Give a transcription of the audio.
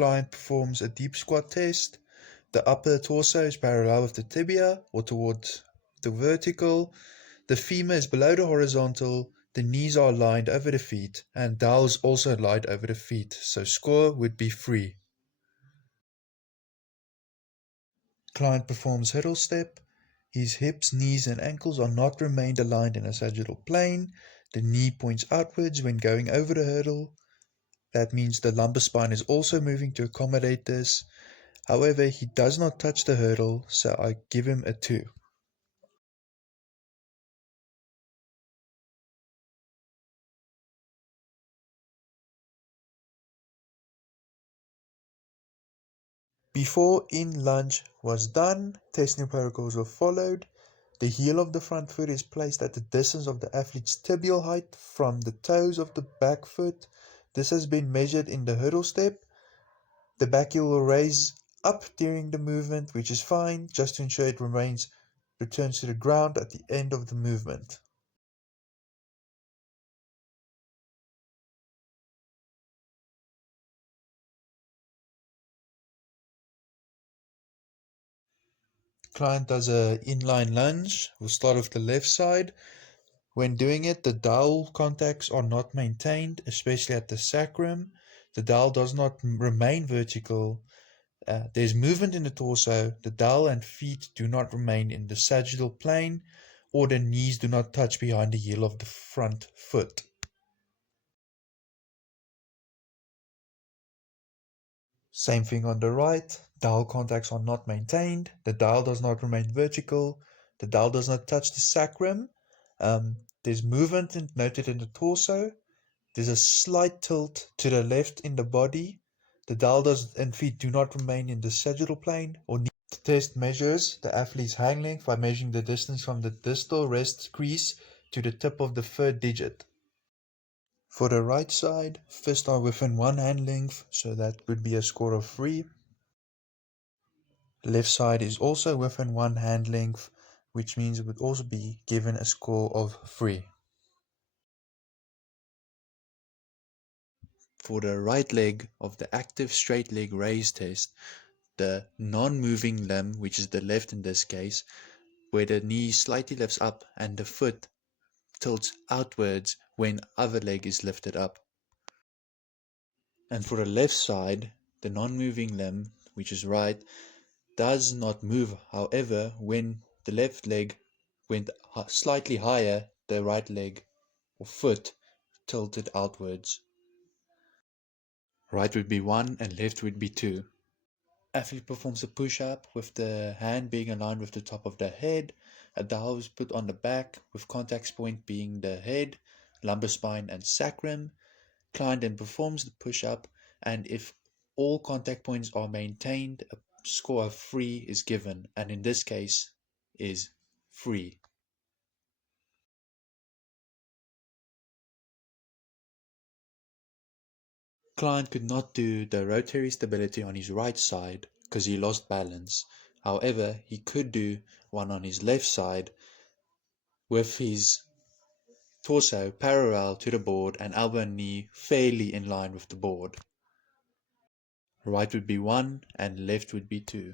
client performs a deep squat test. The upper torso is parallel with the tibia or towards the vertical. The femur is below the horizontal. The knees are aligned over the feet, and dowel is also aligned over the feet, so score would be free. Client performs hurdle step. His hips, knees, and ankles are not remained aligned in a sagittal plane. The knee points outwards when going over the hurdle. That means the lumbar spine is also moving to accommodate this. However, he does not touch the hurdle, so I give him a 2. Before in lunge was done, testing protocols were followed. The heel of the front foot is placed at the distance of the athlete's tibial height from the toes of the back foot. This has been measured in the hurdle step. The back heel will raise up during the movement, which is fine, just to ensure it returns to the ground at the end of the movement. Client does a inline lunge. We'll start with the left side. When doing it, the dowel contacts are not maintained, especially at the sacrum. The dowel does not remain vertical. There's movement in the torso. The dowel and feet do not remain in the sagittal plane, or the knees do not touch behind the heel of the front foot. Same thing on the right. Dowel contacts are not maintained. The dowel does not remain vertical. The dowel does not touch the sacrum. There's movement noted in the torso. There's a slight tilt to the left in the body. The dowel and feet do not remain in the sagittal plane or knee. The test measures the athlete's hand length by measuring the distance from the distal rest crease to the tip of the third digit. For the right side, fists are within one hand length, so that would be a score of 3. Left side is also within one hand length, which means it would also be given a score of 3. For the right leg of the active straight leg raise test, the non-moving limb, which is the left in this case, where the knee slightly lifts up and the foot tilts outwards when other leg is lifted up. And for the left side, the non-moving limb, which is right, does not move. However, when the left leg went slightly higher, the right leg or foot tilted outwards. Right would be 1 and left would be 2. Athlete performs a push-up with the hand being aligned with the top of the head. A dowel is put on the back with contact point being the head, lumbar spine and sacrum. Client then performs the push-up, and if all contact points are maintained, a score of 3 is given, and in this case is 3. Client could not do the rotary stability on his right side because he lost balance. However, he could do one on his left side with his torso parallel to the board and elbow and knee fairly in line with the board. Right would be 1 and left would be 2.